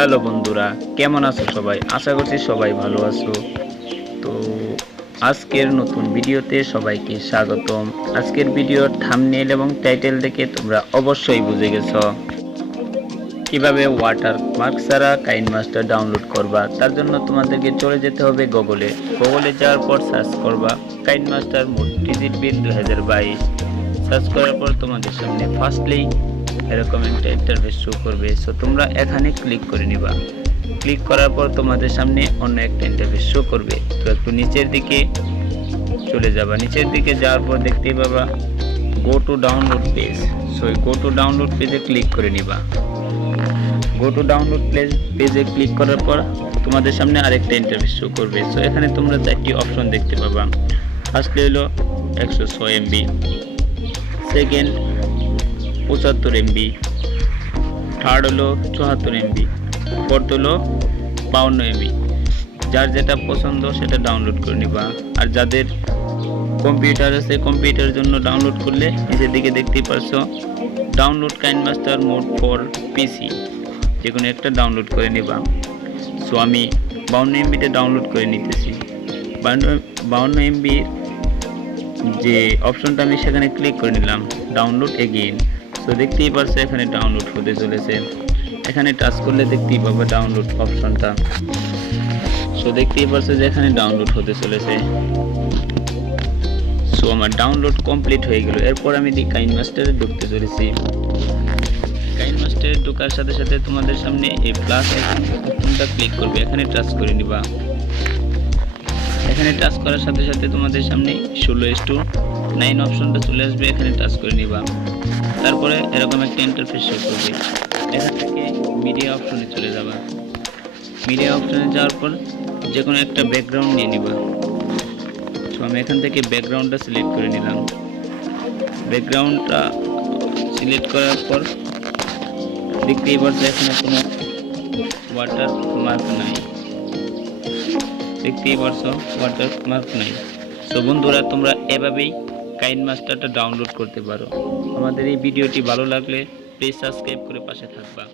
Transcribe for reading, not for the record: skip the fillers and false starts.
Hello বন্ধুরা, কেমন আছো সবাই? আশা করছি সবাই ভালো আছো। তো আজকের নতুন ভিডিওতে সবাইকে স্বাগতম। আজকের ভিডিওর থাম্বনেল এবং টাইটেল দেখে তোমরা অবশ্যই বুঝে গেছো কিভাবে ওয়াটারমার্ক ছাড়া কাইনমাস্টার ডাউনলোড করবা। তার জন্য তোমাদেরকে চলে যেতে হবে গুগলে যাওয়ার পর সার্চ করবা কাইনমাস্টার মোড ডিজিট বিল 2022। সার্চ করার পর তোমাদের সামনে ফার্স্টলি এরকম একটা ইন্টারফেস শো করবে। সো তোমরা এখানে ক্লিক করে নিবা। ক্লিক করার পর তোমাদের সামনে অন্য একটা ইন্টারফেস শো করবে। তো একটু নিচের দিকে চলে যাবা। নিচের দিকে যাওয়ার পর দেখতেই পাবা go to download page. So go to download পেজে ক্লিক করে নিবা। গো টু ডাউনলোড পেজে ক্লিক করার পর তোমাদের সামনে আরেকটা ইন্টারফেস শো করবে। সো এখানে তোমরা চারটি অপশন দেখতে পাবা। ফার্স্টলি হলো 106 MB, সেকেন্ড 75 MB, থার্ড হলো 74 MB, ফোর্থ হলো 52 MB। যার যেটা পছন্দ সেটা ডাউনলোড করে নিবা। আর যাদের কম্পিউটার আছে কম্পিউটারের জন্য ডাউনলোড করলে নিচের দিকে দেখতেই পারছো ডাউনলোড কাইনমাস্টার মোড ফর পিসি, যে কোনো একটা ডাউনলোড করে নিবা। সো আমি 52 MBতে ডাউনলোড করে নিতেছি। 52 MB যে অপশনটা আমি সেখানে ক্লিক করে নিলাম, ডাউনলোড এগেইন। তো দেখতেই পারছো এখানে ডাউনলোড হতে চলেছে। এখানে টাচ করলে দেখতেই পাবে ডাউনলোড অপশনটা। সো দেখতেই পারছো যে এখানে ডাউনলোড হতে চলেছে। সো আমার ডাউনলোড কমপ্লিট হয়ে গেল। এরপর আমি কাইনমাস্টারে ঢুকতে চলেছি। কাইনমাস্টারে ঢোকার সাথে সাথে তোমাদের সামনে এই প্লাস অপশনটা ক্লিক করবে। এখানে টাচ করে নিবা। এখানে টাচ করার সাথে সাথে তোমাদের সামনে 16:9 অপশনটা চলে আসবে। এখানে টাচ করে নিবা। তারপরে এরকম একটা ইন্টারফেস শো করবে। এখান থেকে মিডিয়া অপশনে চলে যাবা। মিডিয়া অপশনে যাওয়ার পর যে কোনো একটা ব্যাকগ্রাউন্ড নিয়ে নিবা। তো আমি এখান থেকে ব্যাকগ্রাউন্ডটা সিলেক্ট করে নিলাম। ব্যাকগ্রাউন্ডটা সিলেক্ট করার পর দেখতেই পাচ্ছ এখানে কোনো ওয়াটারমার্ক নাই। দেখতেই পারছো ওয়াটারমার্ক নাই। সো বন্ধুরা, তোমরা এভাবেই কাইনমাস্টারটা ডাউনলোড করতে পারো। আমাদের এই ভিডিওটি ভালো লাগলে প্লিজ সাবস্ক্রাইব করে পাশে থাকবা।